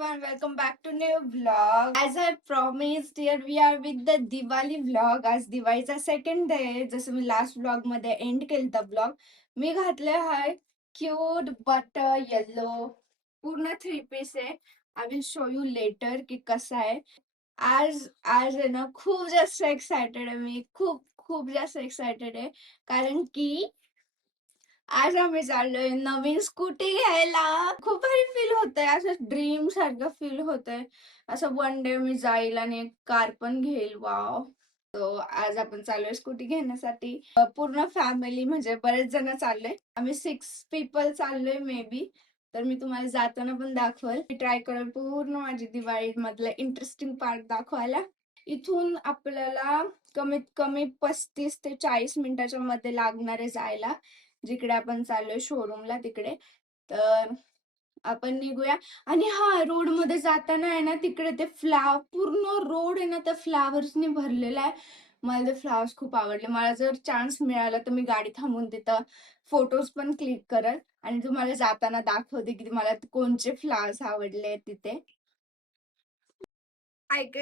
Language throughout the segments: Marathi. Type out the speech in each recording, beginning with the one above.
everyone, welcome back to new vlog. As I promised, here we are with the Diwali vlog. आज दिवाळीचा सेकंड डे आहे. जसं मी लास्ट व्लॉग मध्ये एंड केलता व्लॉग. मी घातले हाय क्यूट बटर येलो पूर्ण 3 पीस आहे. I will show you later की कसा आहे. आज आज आहे ना खूप जास्त एक्सायटेड आहे मी. खूप खूप जास्त एक्सायटेड आहे कारण की आज आम्ही चाललोय नवीन स्कूटी घ्यायला. खूप भारी फील होतंय, असं ड्रीम सारखं फील होतंय. असं वन डे मी जाईल आणि एक कार पण घेईल. वाव. तो आज आपण चाललोय स्कूटी घेण्यासाठी. पूर्ण फॅमिली म्हणजे बरेच जण चाललोय. आम्ही 6 पीपल चाललोय मे बी. तर मी तुम्हाला जाताना पण दाखवल. मी ट्राय करेल पूर्ण माझी दिवाळी मधलं इंटरेस्टिंग पार्ट दाखवायला. इथून आपल्याला कमीत कमी 35 ते 40 मिनिटाच्या मध्ये लागणार आहे जायला, जिकडे आपण चाललोय शोरूमला तिकडे. तर आपण निघूया. आणि हा, रोड मध्ये जाताना आहे ना, तिकडे ते पूर्ण रोड आहे ना त्या फ्लावर्सने भरलेला आहे. मला ते फ्लावर्स खूप आवडले. मला जर चान्स मिळाला तर मी गाडी थांबून तिथं फोटोज पण क्लिक करल आणि तुम्हाला जाताना दाखवते की मला कोणते फ्लावर्स आवडले तिथे. ऐक,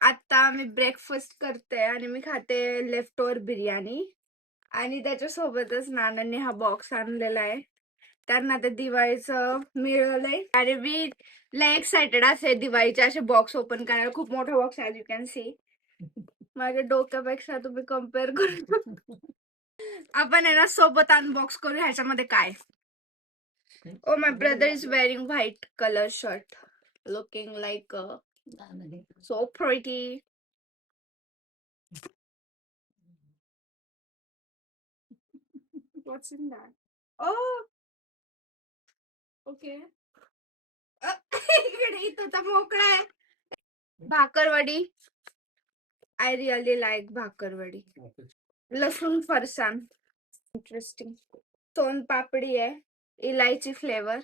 आता मी ब्रेकफास्ट करते आणि मी खाते लेफ्ट ओव्हर बिर्याणी. आणि त्याच्यासोबतच नानांनी हा बॉक्स आणलेला आहे. त्यांना ते दिवाळीचं मिळवलंय आणि मी लय एक्सायटेड असे दिवाळीचे असे बॉक्स ओपन करायला. खूप मोठा बॉक्स आहे, यू कॅन सी. माझ्या डोक्यापेक्षा तुम्ही कम्पेअर करू. आपण आहे ना सोबत अनबॉक्स करू. ह्याच्यामध्ये काय. Oh my brother is wearing white colour shirt, looking like so pretty. What's in that? Oh, okay. इकडे इथं तर मोकळा आहे. Bhakarwadi. I really like bhakarwadi. लसूण फरसाण, इंटरेस्टिंग. सोन पापडी आहे, इलायची फ्लेवर.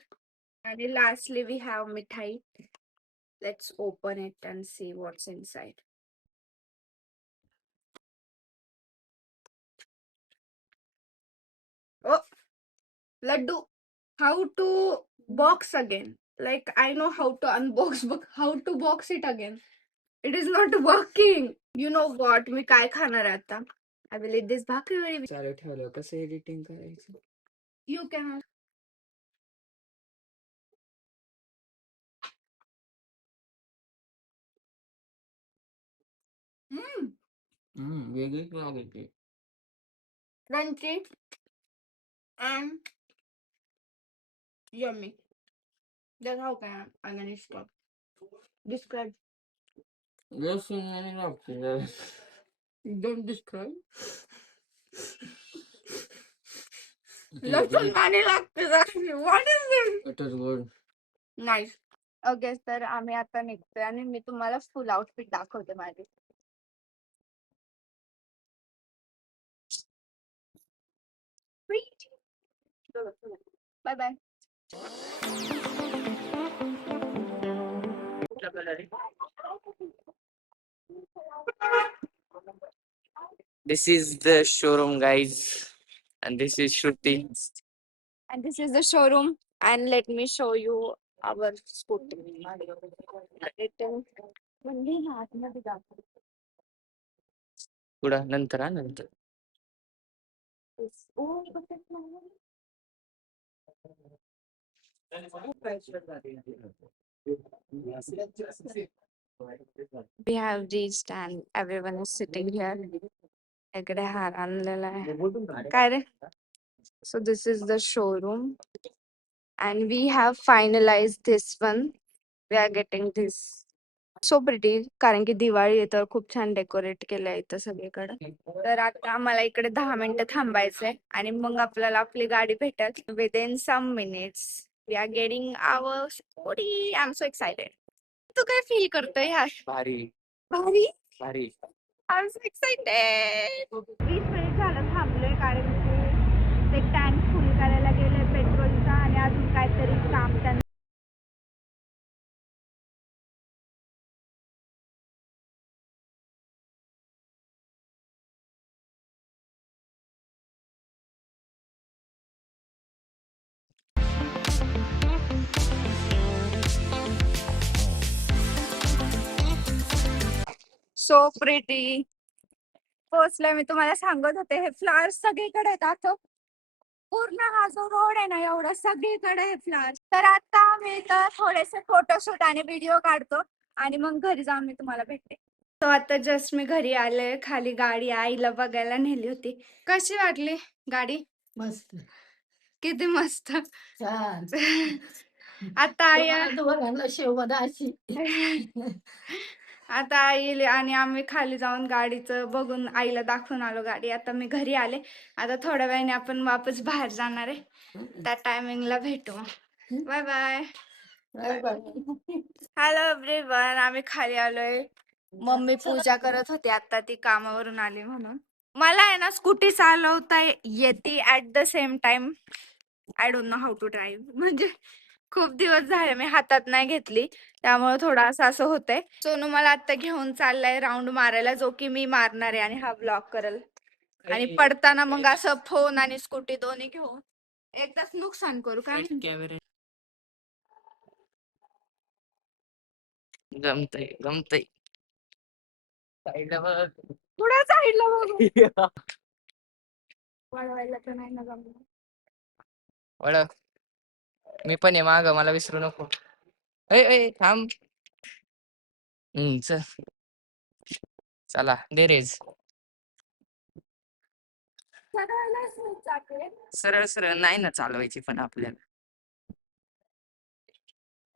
आणि lastly we have mithai. Let's open it and see what's inside. Oh, laddoo. How to box again. Like I know how to unbox, but how to box it again? It is not working. You know what? मी काय खाणार आहे आता? I will eat this bhakarwadi. चालू ठेवलं कसं एडिटिंग करायचं. You can. वेगळीच लागते. Crunchy and yummy. That's how I'm gonna stop. Describe. लसूण आणि लागते जरा. Don't describe. लसूण पाणी लागते. What is this? It is good. Nice. Okay, तर आम्ही आता निघतोय आणि मी तुम्हाला फुल आउटफिट दाखवते माझी. Bye bye. This is the showroom, guys, and this is Shruti. And this is the showroom, and let me show you our scooter. पुढं नंतर हा नंतर. We have reached and everyone is sitting here. इकडे हार आणलेला आहे. काय रे? So this is the showroom and we have finalized this one. We are getting this. So pretty. कारण की दिवाळी आहे तर खूप छान डेकोरेट केलंय इथं सगळीकडे. तर आता आम्हाला इकडे 10 मिनिटं थांबायचंय आणि मग आपल्याला आपली गाडी भेटेल. Within some minutes we are getting our scooty. I'm so excited. तू काय फील करतोय ह्या? भारी भारी. भारी. I'm so excited. 20 मिनिट झालं थांबलोय कारण की ते टँक फुल करायला गेले पेट्रोलचा आणि अजून काहीतरी काम त्यांना. So pretty. पोचलोय. मी तुम्हाला सांगत होते हे फ्लावर्स सगळीकडे आहेत. आता पूर्ण हा जो रोड आहे ना एवढा सगळीकडे हे फ्लावर्स. तर आता मी तर थोडेसे फोटोशूट आणि व्हिडिओ काढतो आणि मग घरी जाऊन मी तुम्हाला भेटते. तो आता जस्ट मी घरी आले. खाली गाडी आईला बघायला नेली होती. कशी वाटली गाडी? मस्त किती मस्त. छान. आता आई दोघांना शेवदाची आता आई आणि आम्ही खाली जाऊन गाडीचं बघून आईला दाखवून आलो गाडी. आता मी घरी आले. आता थोड्या वेळाने आपण वापस बाहेर जाणार आहे. त्या टायमिंगला भेटू. Bye bye. Hello everyone. आम्ही खाली आलोय. मम्मी पूजा करत होती आता. ती कामावरून आली म्हणून. मला आहे ना स्कूटी चालवता येते at the same time I don't know how to drive. म्हणजे खूप दिवस झाले मी हातात नाही घेतली त्यामुळे थोडं असं होतंय. सोनू मला आता घेऊन चाललाय राऊंड मारायला, जो की मी मारणार आहे आणि हा ब्लॉग करेल. आणि पडताना मग असं फोन आणि स्कूटी दोन्ही घेऊन एकदाच नुकसान करू का? जमतय जमतय. साईडला बघ. पुढे साईडला बघू. वळवायला तर नाही ना जमलं. ओळख. मी पण आहे माग, मला विसरू नको. ए थांब. चल. चला दे रेज. चढवायला smooth जाते. सरळ सरळ नाही ना चालवायची पण आपल्याला.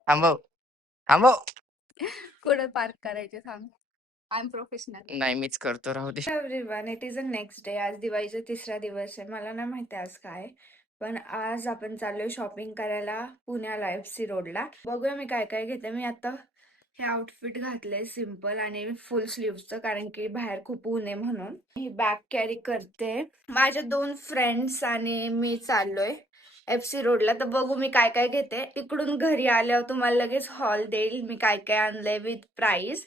थांबव थांबव. कुठे पार्क करायचे सांग. I am professional. नाही मीच करतो, राहू दे. Everyone, it is a next day. आज दिवाळीचा 3रा दिवस आहे. मला नाही माहिती आज काय, पण आज आपण चाललोय शॉपिंग करायला पुण्याला FC रोडला. बघूया मी काय काय घेते. मी आता हे आउटफिट घातलंय सिम्पल आणि फुल स्लीव्हचं, कारण की बाहेर खूप ऊन आहे म्हणून. ही बॅग कॅरी करते. माझ्या 2 फ्रेंड्स आणि मी चाललोय FC रोडला. तर बघू मी काय काय घेते. तिकडून घरी आल्यावर तुम्हाला लगेच हॉल देईल मी काय काय आणलंय with price.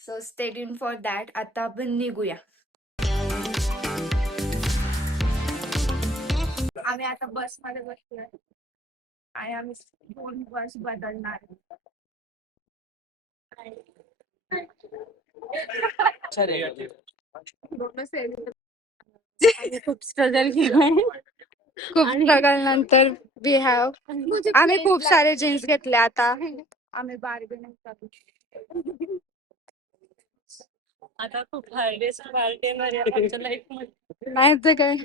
So stay tune for that. आता आपण निघूया. आम्ही आता बस मध्ये बसलोय आणि आम्ही 2 बस बदलणार. खूप स्ट्रगल नंतर वी हॅव आम्ही खूप सारे जीन्स घेतले. आता आम्ही बार्गेनिंग करू. आता खूप हार्डेस्ट पार्ट येणार आहे आमच्या लाईफ मध्ये. नाही तर काय.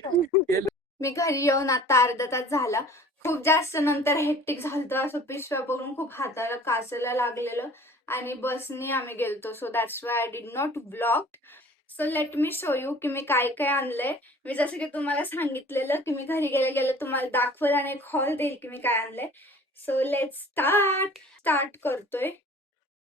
मी घरी येऊन आता अर्धा तास झाला. खूप जास्त नंतर हेक्टिक झालं. असं पिशव्या बघून खूप हाताला कासायला लागलेलं आणि बसनी आम्ही गेलतो. So that's why I did not vlog. So let me show you की मी काय काय आणलंय. मी जसं की तुम्हाला सांगितलेलं की मी घरी गेले गेले तुम्हाला दाखवल आणि एक हॉल देईल की मी काय आणलंय. सो लेट स्टार्ट करतोय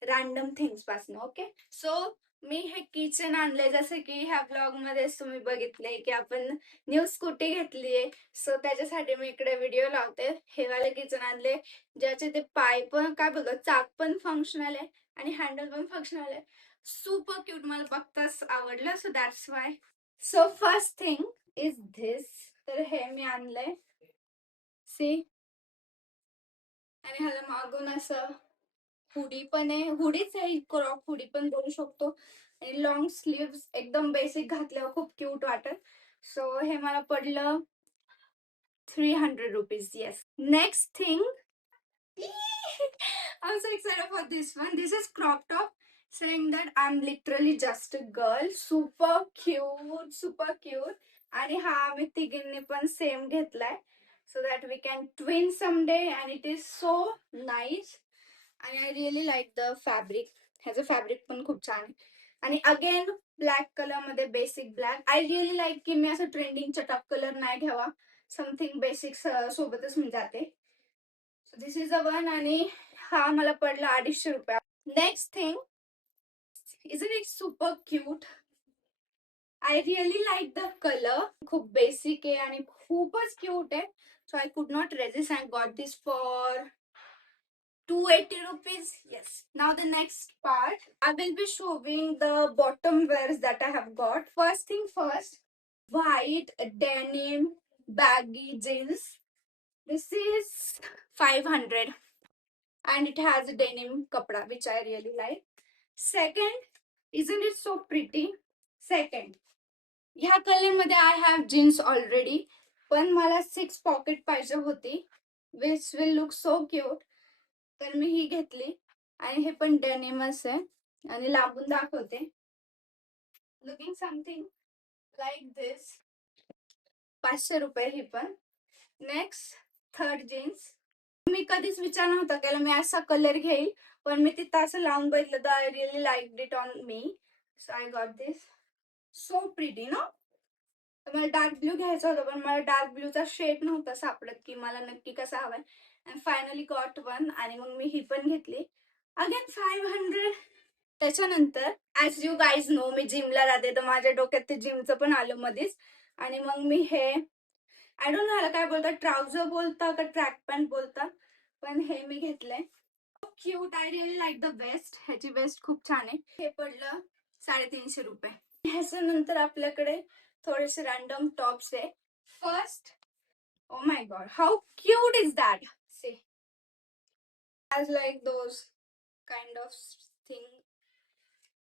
रॅन्डम थिंग्स पासून. ओके. सो मी हे किचन आणलंय. जसं की ह्या ब्लॉग मध्ये तुम्ही बघितलंय की आपण न्यू स्कूटी घेतलीये. सो त्याच्यासाठी मी इकडे व्हिडिओ लावते. हे वाले किचन आणले ज्याचे ते पाय पण काय बोलतो चाक पण फंक्शनल आहे आणि हँडल पण फंक्शनल आहे. Super cute. मला बघताच आवडलं. So that's why. So first thing is this. तर हे मी आणलंय सी. आणि ह्याला मागून असं हुडी पण आहे. हुडीच आहे. क्रॉप हुडी पण बोलू शकतो. आणि लॉंग स्लीव्स एकदम बेसिक घातल्यावर खूप क्यूट वाटत. सो हे मला पडलं 300 rupees. Yes. Next thing. I'm so excited for this one. This is crop top saying that I'm literally just a girl. Super cute. Super cute. आणि हा आम्ही तिघींनी पण सेम घेतलाय. So that we can twin someday and it is so nice. आणि I really like the fabric. ह्याचं फॅब्रिक पण खूप छान आहे. आणि अगेन ब्लॅक कलर मध्ये basic black. I really like की मी असं ट्रेंडिंग चटक कलर नाही घ्यावा. समथिंग बेसिक सोबतच मी जाते. So this is a one. आणि हा मला पडला 250 रुपया. Next thing isn't it super cute. I really like the colour. खूप बेसिक आहे आणि खूपच क्यूट आहे. So I could not resist and got this for 280 rupees. Yes. Now the next part, I will be showing the bottom wears that I have got. First thing first, white denim baggy jeans. This is 500 and it has a denim kapda which I really like. Second, Isn't it so pretty? Second, ह्या कलर मध्ये आय हॅव जीन्स ऑलरेडी, पण मला 6 पॉकेट पाहिजे होती, which will look so cute. तर मी ही घेतली आणि हे पण डेनिमच आहे आणि लांबून दाखवते. लुकिंग समथिंग लाईक दिस. 500 रुपये ही पण. Next, third jeans. मी कधीच विचार नव्हता केला मी असा कलर घेईल, पण मी तिथं असं लावून बघितलं तर I really like it on me, so I got this. So pretty ना. मला डार्क ब्ल्यू घ्यायचा होता, पण मला डार्क ब्ल्यूचा शेड नव्हता सापडत की मला नक्की कसा हवाय. अँड फायनली गॉट वन आणि मग मी ही पण घेतली. अगेन 500. त्याच्यानंतर ऍज यू गाईज नो मी जिमला जाते, तर माझ्या डोक्यात ते जिमचं पण आलं मध्येच. आणि मग मी हे आय डोंट नो ह्याला काय बोलतात, ट्राउझर बोलता का ट्रॅक पॅन्ट बोलता, पण हे मी घेतलंय. Cute. I really like the waist. ह्याची वेस्ट खूप छान आहे. हे पडलं 350 रुपये. ह्याच्यानंतर आपल्याकडे थोडेसे रॅन्डम टॉप्स आहे. First, oh my god, how cute is that. See, as like those kind of thing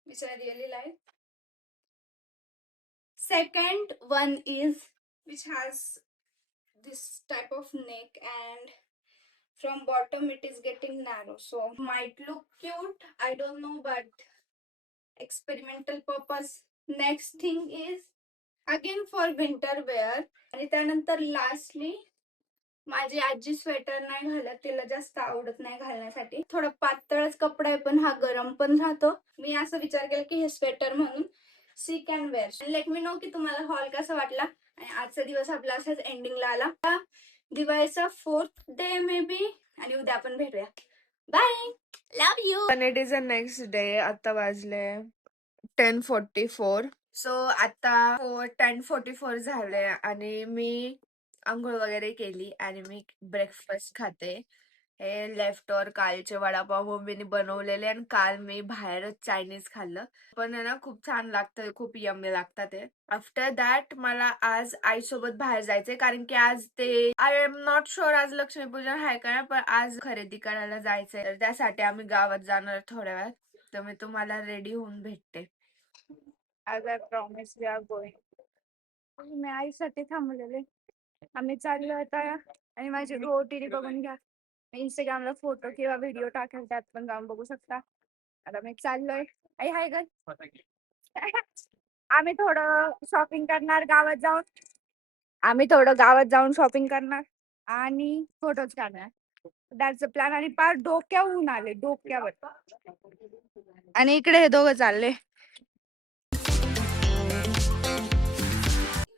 which I really like. Second one is which has this type of neck and from bottom it is getting narrow, so might look cute, I don't know, but experimental purpose. Next thing is again for winter wear. आणि त्यानंतर लास्टली माझी आजी स्वेटर नाही घालत, तिला जास्त आवडत नाही घालण्यासाठी. थोडा पातळच कपडा आहे, पण हा गरम पण राहतो. मी असं विचार केला की हे स्वेटर म्हणून she can wear. Let me know की तुम्हाला हॉल कसा वाटला. आणि आजचा दिवस आपला असाच एंडिंगला आला. दिवाळीचा 4th डे मे बी, आणि उद्या आपण भेटूया. Bye, love you. आणि it is a next day. आता वाजले 10:44. सो आता 10:44 झाले आणि मी आंघोळ वगैरे केली आणि मी ब्रेकफास्ट खाते. हे लेफ्ट ओव्हर कालचे वडापाव मम्मीने बनवलेले, आणि काल मी बाहेरच चायनीज खाल्लं. पण आहे ना खूप छान लागतं, खूप यम्मी लागतं ते. आफ्टर दॅट मला आज आईसोबत बाहेर जायचंय, कारण की आज ते आय एम नॉट शुअर आज लक्ष्मीपूजन आहे का, पण आज खरेदी करायला जायचंय. तर त्यासाठी आम्ही गावात जाणार थोड्या वेळात. तर मी तुम्हाला रेडी होऊन भेटते. As I promised, we are going. मी आईसाठी थांबलेले. आम्ही चाललो आता आणि माझी ओटीडी बघून घ्या. मी इंस्टाग्रामला फोटो किंवा व्हिडिओ टाकेल, त्यात पण जाऊन बघू शकता. आता मी चाललोय. आई हाय ग. आम्ही थोडं शॉपिंग करणार गावात जाऊन. शॉपिंग करणार आणि फोटोज काढणार. That's a plan. आणि पार डोक्यावरून आले, डोक्यावर. आणि इकडे हे दोघं चालले.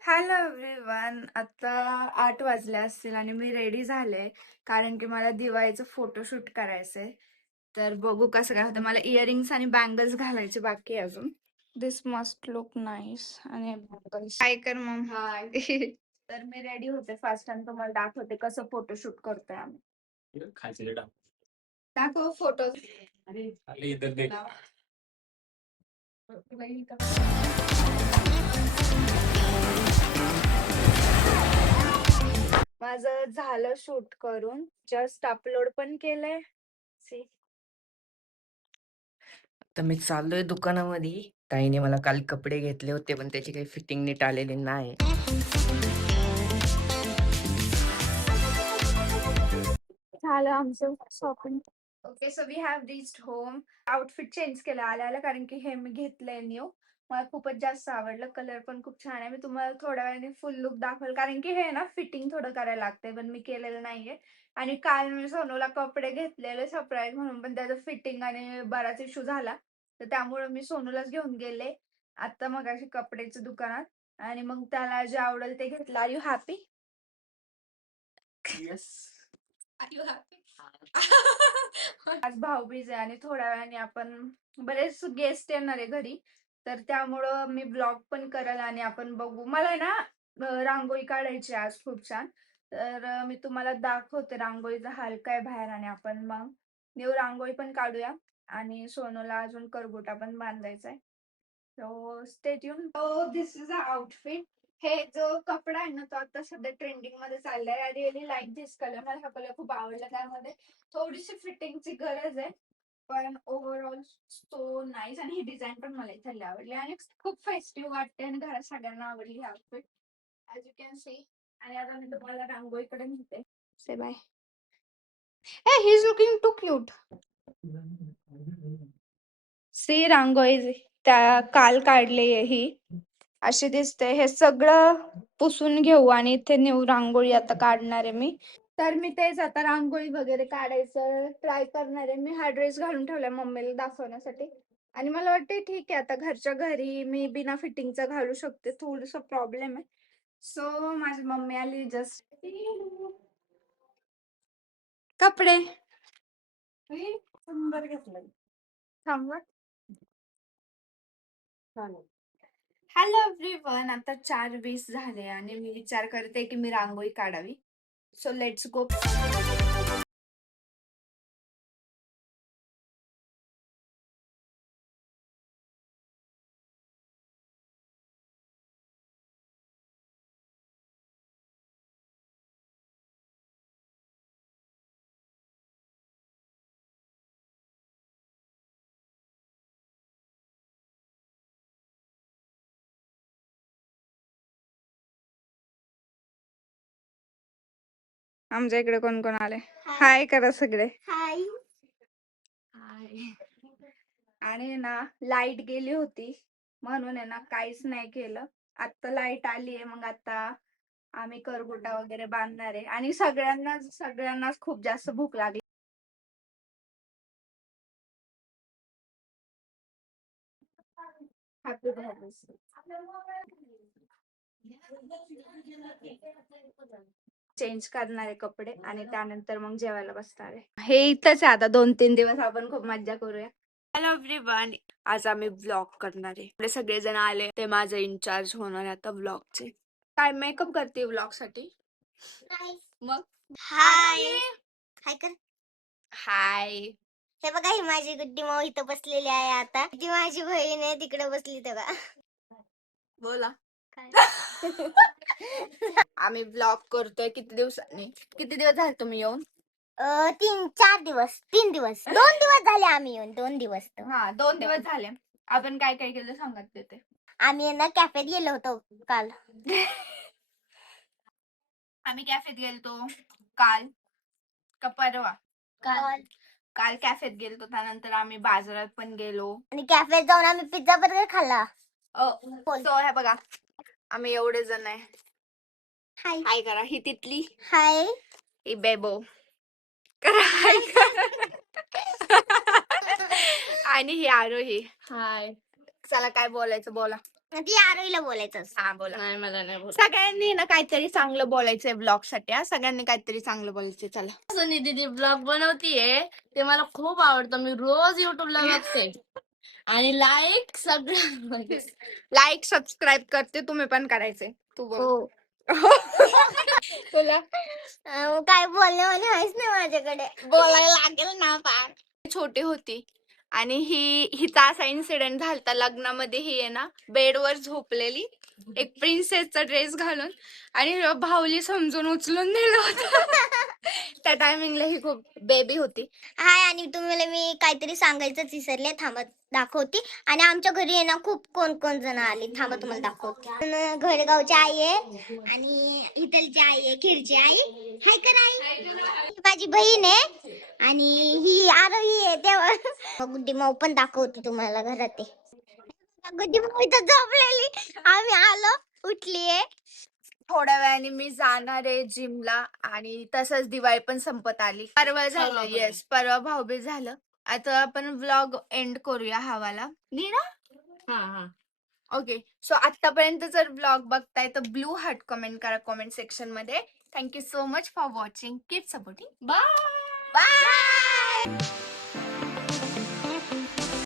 Hello everyone. आता 8 वाजले असतील आणि मी रेडी झाले, कारण की मला दिवाळीचं फोटोशूट करायचंय. तर बघू कसं काय होतं. मला इयरिंग्स आणि बँगल्स घालायचे बाकी आहे अजून. दिस मस्ट लुक नाईस. आणि काय कर मग. हाय. तर मी रेडी होते फास्ट आणि तुम्हाला दाखवते कसं फोटोशूट करतोय आम्ही. दाखव फोटो. माझं झालं शूट करून, जस्ट अपलोड पण केलंय. सी, तर मी चाललोय दुकानामध्ये. ताईने मला काल कपडे घेतले होते, पण त्याची काही फिटिंग नीट आलेली नाही. झालं आमचं shopping. Okay, so we have reached home. Outfit change केलं आल्याला, कारण की हे मी घेतलंय न्यू. मला खूपच जास्त आवडलं. कलर पण खूप छान आहे. मी तुम्हाला थोड्या वेळाने फुल लुक दाखवेल, कारण की हे ना फिटिंग थोडं करायला लागतंय, पण मी केलेलं नाहीये. आणि काल मी सोनूला कपडे घेतलेले सरप्राईज म्हणून, पण त्याचं फिटिंग आणि बराच इश्यू झाला, तर त्यामुळे मी सोनूलाच घेऊन गेले आता मगाशी कपड्याच्या दुकानात. आणि मग त्याला जे आवडेल ते घेतलं. Are you happy? Are you happy? आज भाऊबीज आहे आणि थोड्या वेळाने आपण बरेच गेस्ट येणार आहे घरी, तर त्यामुळं मी ब्लॉग पण करेल आणि आपण बघू. मला ना रांगोळी काढायची आज खूप छान, तर मी तुम्हाला दाखवते रांगोळीचा हाल काय बाहेर, आणि आपण मग न्यू रांगोळी पण काढूया. आणि सोनूला अजून करगोटा पण बांधायचा आहे. So stay tune. So this is a outfit. हे जो कपडा आहे ना, तो आता सध्या ट्रेंडिंग मध्ये चाललाय. I really like this colour. मला हा कलर खूप आवडला. त्यामध्ये थोडीशी फिटिंगची गरज आहे, पण ओव्हरऑल सो नाईस. आणि ही डिझाईन पण मला इथे आवडली आणि खूप फेस्टिव्ह वाटते आणि घरात सगळ्यांना आवडली ही outfit as you can see. आणि आता मी तुम्हाला रांगोळीकडे नेते. Say bye. ए he is looking too cute. See rangoli त्या काल काढली आहे ही अशी दिसते. हे सगळं पुसून घेऊ आणि इथे नेऊ रांगोळी आता काढणार आहे मी. तर मी तेच आता रांगोळी वगैरे काढायचं ट्राय करणार आहे. मी हा ड्रेस घालून ठेवलाय मम्मीला दाखवण्यासाठी आणि मला वाटते ठीक आहे आता घरच्या घरी मी बिना फिटिंगचा घालू शकते. थोडस प्रॉब्लेम आहे. सो माझी मम्मी आली जस्ट. कपडे सुंदर घेतलंय. थांबवा. Hello everyone. आता 4:20 झाले आणि मी विचार करते की मी रांगोळी काढावी. So let's go. आमच्या इकडे कोण कोण आले हाय करा सगळे. हाय. आणि ना लाईट गेली होती म्हणून आहे ना काहीच नाही केलं. आता लाईट आली आहे मग आता आम्ही करगुटा वगैरे बांधणार आहे आणि सगळ्यांनाच खूप जास्त भूक लागली. हॅपी चेंज करणार आहे कपडे आणि त्यानंतर मग जेवायला बसणार आहे. हे इथंच आहे आता 2-3 दिवस आपण खूप मज्जा करूया. Hello everyone. आज आम्ही ब्लॉग करणार आहे. आपले सगळेजण आले ते माझं इन्चार्ज होणार आहे आता ब्लॉगचे. काय मेकअप करते ब्लॉग साठी मग. हाय हाय कर. हाय. हे बघा ही माझी गुड्डी माऊ इथं बसलेली आहे. आता ती माझी बहीण आहे तिकडे बसली तेव्हा. बोला. काय? आम्ही ब्लॉग करतोय किती दिवस झाले तुम्ही येऊन. 3-4 दिवस 3 दिवस 2 दिवस झाले आम्ही येऊन 2 दिवस तर. हा 2 दिवस झाले. आपण काय काय केलं सांगत देते. आम्ही ना कॅफेत गेलो होतो काल. आम्ही कॅफेत गेलतो काल का परवा. काल कॅफेत गेलतो. त्यानंतर आम्ही बाजारात पण गेलो. आणि कॅफेत जाऊन आम्ही पिझ्झा बर्गर खाल्ला. सो हे बघा आम्ही एवढे जण आहे. हाय हाय करा. ही तिथली हाय. ही बेबो करा हाय करा. आणि ही आरोही. हाय. चला काय बोलायचं बोला. ती आरोहीला बोलायचं. हा बोला. नाही मला नाही बोल. सगळ्यांनी ना काहीतरी चांगलं बोलायचंय ब्लॉग साठी. हा सगळ्यांनी काहीतरी चांगलं बोलायचंय. चला. सुनी दीदी ब्लॉग बनवतीये ते मला खूप आवडतं. मी रोज युट्यूबला बघते आणि लाईक सगळं लाईक सबस्क्राईब करते. तुम्ही पण करायचंय. तू बोल. हो. तुला काय बोलणे म्हणे आहेच नाही माझ्याकडे. बोलायला लागेल ना फार. छोटी होती आणि हिचा असा इन्सिडेंट झालता लग्नामध्ये. ही आहे ना बेडवर झोपलेली एक प्रिन्सेसचा ड्रेस घालून आणि भाऊली समजून उचलून नेलं होतं. त्या टायमिंगला ही खूप बेबी होती. हाय. आणि तुम्हाला मी काहीतरी सांगायचंच विसरले. थांबत दाखवते. आणि आमच्या घरी आहे ना खूप कोण जण आले. थांबा तुम्हाला दाखवते. घरगावची आई आहे आणि इथलची आई आहे. खिरची आई. हाय कर आई. ही माझी बहीण आहे आणि ही आरोही आहे. तेव्हा गुड्डी माऊ पण दाखवते तुम्हाला घरात आहे. गुड्डी माऊ इथं झोपलेली. आम्ही आलो उठलीये. थोड्या वेळाने मी जाणार आहे जिमला आणि तसंच दिवाळी पण संपत आली. परवा झालं. भाऊबीज. येस परवा भाऊबीज झालं. आता आपण व्लॉग एंड करूया हवाला. नीना. हा. ओके. सो आतापर्यंत जर ब्लॉग बघताय तर ब्लू हार्ट कमेंट करा कमेंट सेक्शन मध्ये. Thank you so much for watching. Keep supporting. Bye. Bye.